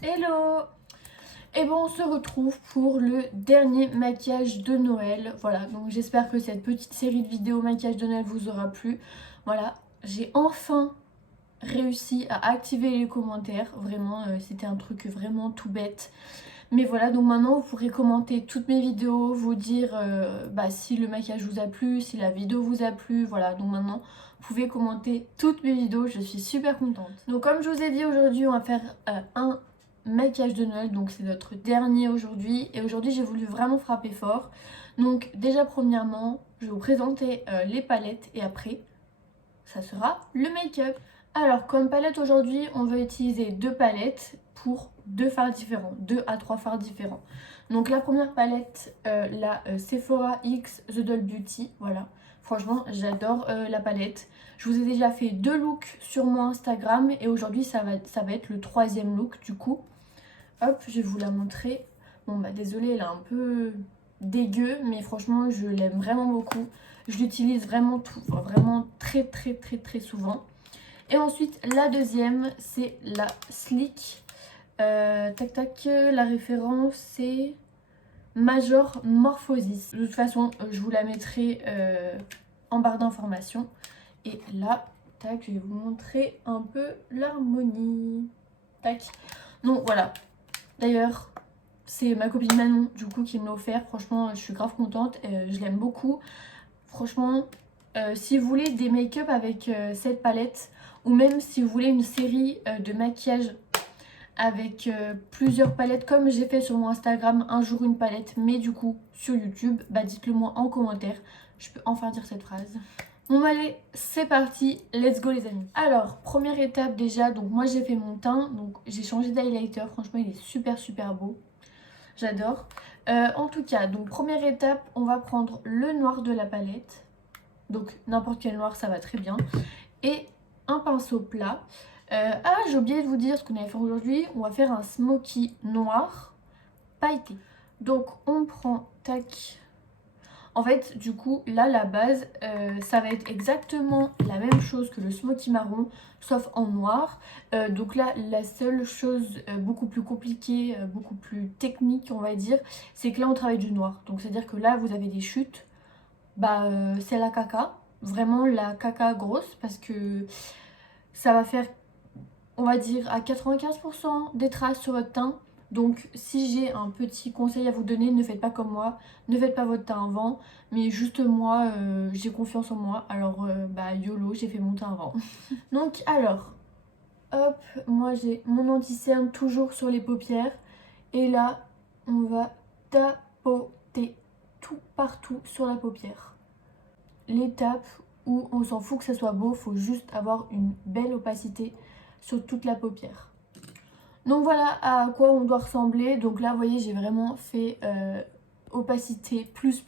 Hello! Et bon, on se retrouve pour le dernier maquillage de Noël. Voilà, donc j'espère que cette petite série de vidéos maquillage de Noël vous aura plu. Voilà, j'ai enfin réussi à activer les commentaires. Vraiment, c'était un truc vraiment tout bête. Mais voilà, donc maintenant vous pourrez commenter toutes mes vidéos, vous dire si le maquillage vous a plu, si la vidéo vous a plu. Voilà, donc maintenant vous pouvez commenter toutes mes vidéos, je suis super contente. Donc comme je vous ai dit, aujourd'hui on va faire un maquillage de Noël, donc c'est notre dernier aujourd'hui. Et aujourd'hui j'ai voulu vraiment frapper fort. Donc déjà premièrement, je vais vous présenter les palettes et après ça sera le make-up. Alors comme palette aujourd'hui, on va utiliser deux palettes pour deux fards différents, 2 à 3 fards différents. Donc la première palette, la Sephora X The Doll Beauty, voilà. Franchement, j'adore la palette. Je vous ai déjà fait deux looks sur mon Instagram et aujourd'hui ça va être le troisième look du coup. Hop, je vais vous la montrer. Bon bah désolée, elle est un peu dégueu, mais franchement je l'aime vraiment beaucoup. Je l'utilise vraiment vraiment très souvent. Et ensuite la deuxième c'est la Sleek. Tac tac, la référence c'est Major Morphosis. De toute façon je vous la mettrai en barre d'informations. Et là, tac, je vais vous montrer un peu l'harmonie. Tac. Donc voilà. D'ailleurs, c'est ma copine Manon du coup qui me l'a offert. Franchement, je suis grave contente. Je l'aime beaucoup. Franchement, si vous voulez des make-up avec cette palette, ou même si vous voulez une série de maquillage avec plusieurs palettes, comme j'ai fait sur mon Instagram, un jour une palette, mais du coup sur YouTube, bah dites-le moi en commentaire. Je peux enfin dire cette phrase. Bon allez, c'est parti, let's go les amis. Alors, première étape déjà, donc moi j'ai fait mon teint, donc j'ai changé d'highlighter, franchement il est super beau, j'adore. En tout cas, donc première étape, on va prendre le noir de la palette, donc n'importe quel noir ça va très bien, et un pinceau plat. J'ai oublié de vous dire ce qu'on allait faire aujourd'hui, on va faire un smoky noir pailleté. Donc on prend, tac... En fait, du coup, là, la base, ça va être exactement la même chose que le smoky marron, sauf en noir. Donc là, la seule chose beaucoup plus compliquée, beaucoup plus technique, on va dire, c'est que là, on travaille du noir. Donc, c'est-à-dire que là, vous avez des chutes. C'est la caca. Vraiment la caca grosse, parce que ça va faire, on va dire, à 95% des traces sur votre teint. Donc si j'ai un petit conseil à vous donner, ne faites pas comme moi, ne faites pas votre teint avant, mais juste moi, j'ai confiance en moi, alors YOLO, j'ai fait mon teint avant. Donc alors, hop, moi j'ai mon anti-cerne toujours sur les paupières, et là, on va tapoter tout partout sur la paupière. L'étape où on s'en fout que ça soit beau, faut juste avoir une belle opacité sur toute la paupière. Donc voilà à quoi on doit ressembler. Donc là vous voyez j'ai vraiment fait opacité plus.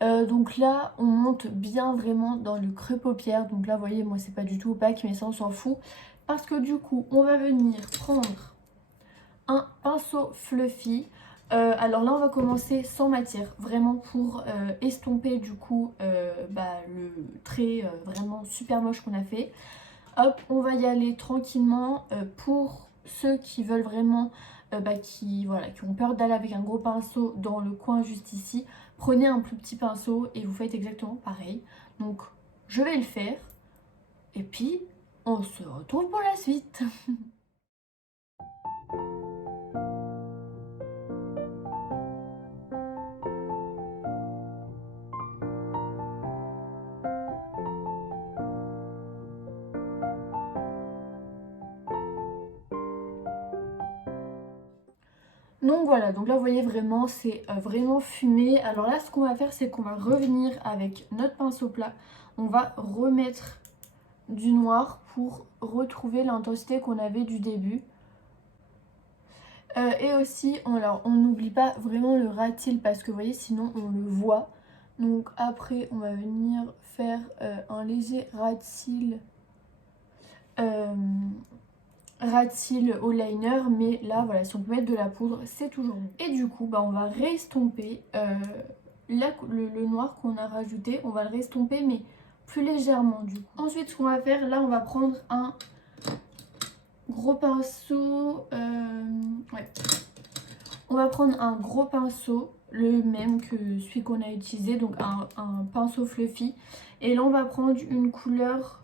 Donc là on monte bien vraiment dans le creux paupière. Donc là vous voyez moi c'est pas du tout opaque mais ça on s'en fout. Parce que du coup on va venir prendre un pinceau fluffy. Alors là on va commencer sans matière, vraiment pour estomper du coup le trait vraiment super moche qu'on a fait. Hop, on va y aller tranquillement. Pour ceux qui veulent vraiment, qui ont peur d'aller avec un gros pinceau dans le coin juste ici, prenez un plus petit pinceau et vous faites exactement pareil. Donc je vais le faire et puis on se retrouve pour la suite. Donc voilà, donc là vous voyez vraiment c'est vraiment fumé. Alors là ce qu'on va faire c'est qu'on va revenir avec notre pinceau plat. On va remettre du noir pour retrouver l'intensité qu'on avait du début. Et aussi on n'oublie pas vraiment le ras de cils parce que vous voyez sinon on le voit. Donc après on va venir faire un léger ras de cils. Ras de cils au liner, mais là voilà si on peut mettre de la poudre c'est toujours mieux. Et du coup on va restomper le noir qu'on a rajouté, on va le restomper mais plus légèrement du coup. Ensuite ce qu'on va faire là on va prendre un gros pinceau, Ouais. On va prendre un gros pinceau, le même que celui qu'on a utilisé, donc un pinceau fluffy. Et là on va prendre une couleur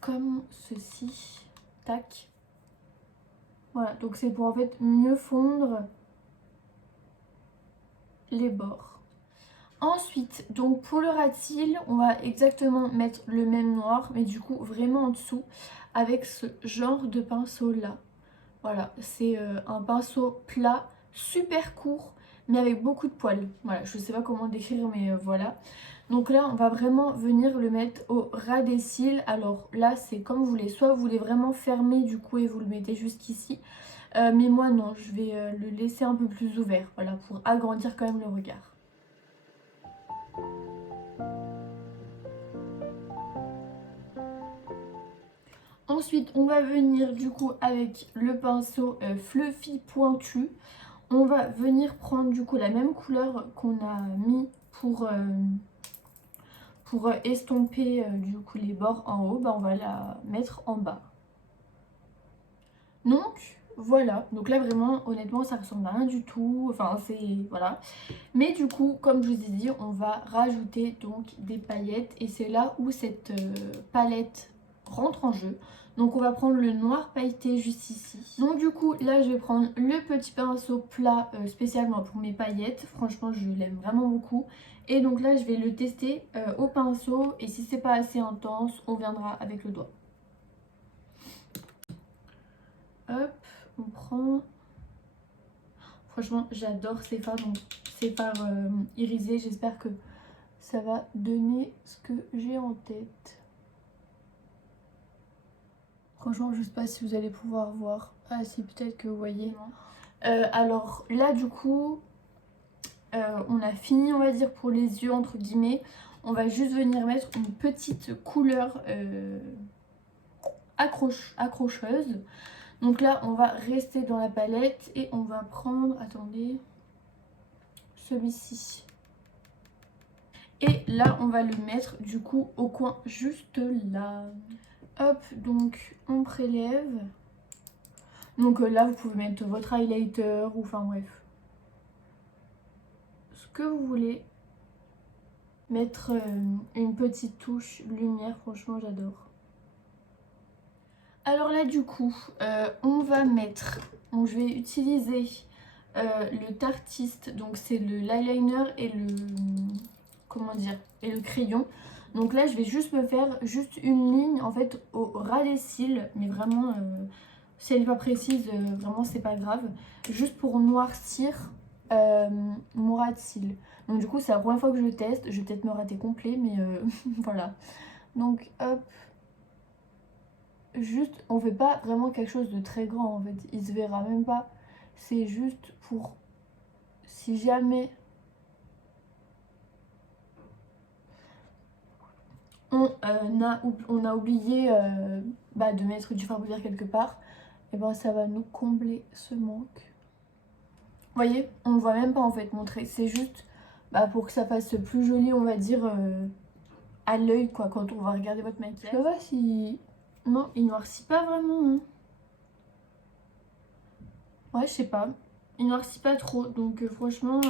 comme ceci. Tac. Voilà, donc c'est pour en fait mieux fondre les bords. Ensuite, donc pour le ras de cils, on va exactement mettre le même noir, mais du coup vraiment en dessous, avec ce genre de pinceau là. Voilà, c'est un pinceau plat, super court, mais avec beaucoup de poils. Voilà, je sais pas comment décrire, mais voilà. Donc là, on va vraiment venir le mettre au ras des cils. Alors là, c'est comme vous voulez. Soit vous voulez vraiment fermer du coup et vous le mettez jusqu'ici. Mais moi, non, je vais le laisser un peu plus ouvert. Voilà, pour agrandir quand même le regard. Ensuite, on va venir du coup avec le pinceau fluffy pointu. On va venir prendre du coup la même couleur qu'on a mis pour estomper du coup les bords en haut. Bah, on va la mettre en bas. Donc voilà, donc là vraiment honnêtement ça ressemble à rien du tout. Enfin c'est voilà. Mais du coup comme je vous ai dit, on va rajouter donc des paillettes. Et c'est là où cette palette rentre en jeu. Donc on va prendre le noir pailleté juste ici. Donc du coup là je vais prendre le petit pinceau plat spécialement pour mes paillettes. Franchement je l'aime vraiment beaucoup. Et donc là je vais le tester au pinceau. Et si c'est pas assez intense, on viendra avec le doigt. Hop, on prend... Franchement j'adore ces fards, donc ces fards irisés. J'espère que ça va donner ce que j'ai en tête. Franchement, je sais pas si vous allez pouvoir voir. Ah si, peut-être que vous voyez. Alors là, du coup, on a fini, on va dire, pour les yeux, entre guillemets. On va juste venir mettre une petite couleur accrocheuse. Donc là, on va rester dans la palette et on va prendre, attendez, celui-ci. Et là, on va le mettre, du coup, au coin juste là. Hop, donc on prélève. Donc là, vous pouvez mettre votre highlighter ou enfin bref. Ce que vous voulez. Mettre une petite touche lumière, franchement j'adore. Alors là du coup, on va mettre, donc je vais utiliser le Tartiste, donc c'est l'eyeliner et le, comment dire, et le crayon. Donc là je vais juste me faire juste une ligne en fait au ras des cils, mais vraiment si elle n'est pas précise, vraiment c'est pas grave. Juste pour noircir mon ras de cils. Donc du coup c'est la première fois que je le teste, je vais peut-être me rater complet mais voilà. Donc hop, juste on fait pas vraiment quelque chose de très grand en fait, il se verra même pas. C'est juste pour si jamais on a oublié de mettre du fard bouillir quelque part, et ben ça va nous combler ce manque. Vous voyez, on ne voit même pas en fait montrer, c'est juste pour que ça fasse plus joli on va dire à l'œil quoi quand on va regarder votre maquillage. Je sais pas si... Non, il noircit pas vraiment hein. Ouais je sais pas, il noircit pas trop donc franchement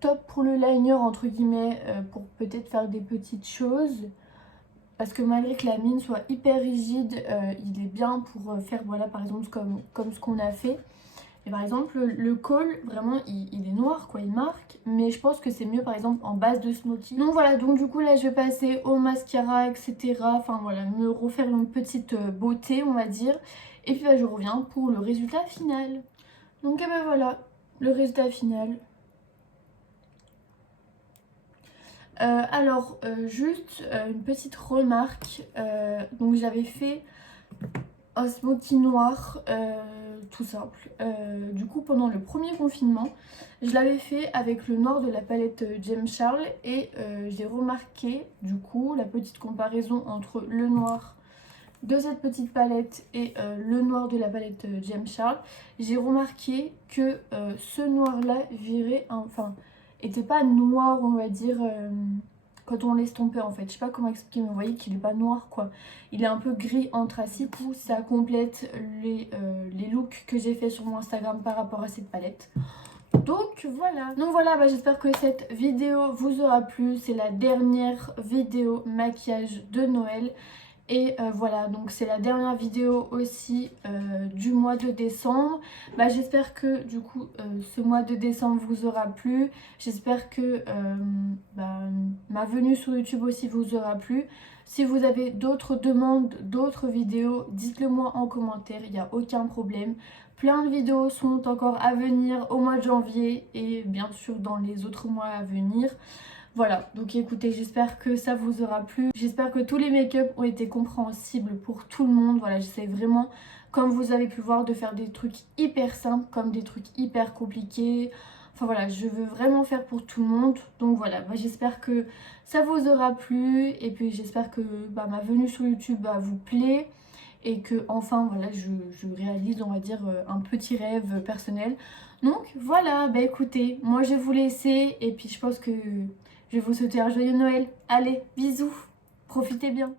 top pour le liner entre guillemets pour peut-être faire des petites choses. Parce que malgré que la mine soit hyper rigide, il est bien pour faire voilà par exemple comme ce qu'on a fait. Et par exemple le col vraiment il est noir quoi, il marque. Mais je pense que c'est mieux par exemple en base de smoky. Donc voilà, donc du coup là je vais passer au mascara etc. Enfin voilà, me refaire une petite beauté on va dire. Et puis je reviens pour le résultat final. Donc ben voilà, le résultat final. Juste une petite remarque, donc j'avais fait un smoky noir tout simple, du coup pendant le premier confinement je l'avais fait avec le noir de la palette James Charles et j'ai remarqué du coup la petite comparaison entre le noir de cette petite palette et le noir de la palette James Charles. J'ai remarqué que ce noir là virait, enfin était pas noir on va dire quand on l'estompait en fait. Je sais pas comment expliquer, mais vous voyez qu'il est pas noir quoi. Il est un peu gris anthracite. Du coup, ça complète les looks que j'ai fait sur mon Instagram par rapport à cette palette. Donc voilà, bah, j'espère que cette vidéo vous aura plu. C'est la dernière vidéo maquillage de Noël. Et voilà, donc c'est la dernière vidéo aussi du mois de décembre. Bah, j'espère que du coup ce mois de décembre vous aura plu. J'espère que bah, ma venue sur YouTube aussi vous aura plu. Si vous avez d'autres demandes, d'autres vidéos, dites-le moi en commentaire, il n'y a aucun problème. Plein de vidéos sont encore à venir au mois de janvier et bien sûr dans les autres mois à venir. Voilà, donc écoutez, j'espère que ça vous aura plu. J'espère que tous les make-up ont été compréhensibles pour tout le monde. Voilà, j'essaie vraiment, comme vous avez pu le voir, de faire des trucs hyper simples comme des trucs hyper compliqués. Enfin voilà, je veux vraiment faire pour tout le monde. Donc voilà, bah, j'espère que ça vous aura plu. Et puis j'espère que bah, ma venue sur YouTube vous plaît. Et que enfin voilà, je réalise, on va dire, un petit rêve personnel. Donc voilà, bah écoutez, moi je vais vous laisser. Et puis je pense que je vais vous souhaiter un joyeux Noël. Allez, bisous, profitez bien.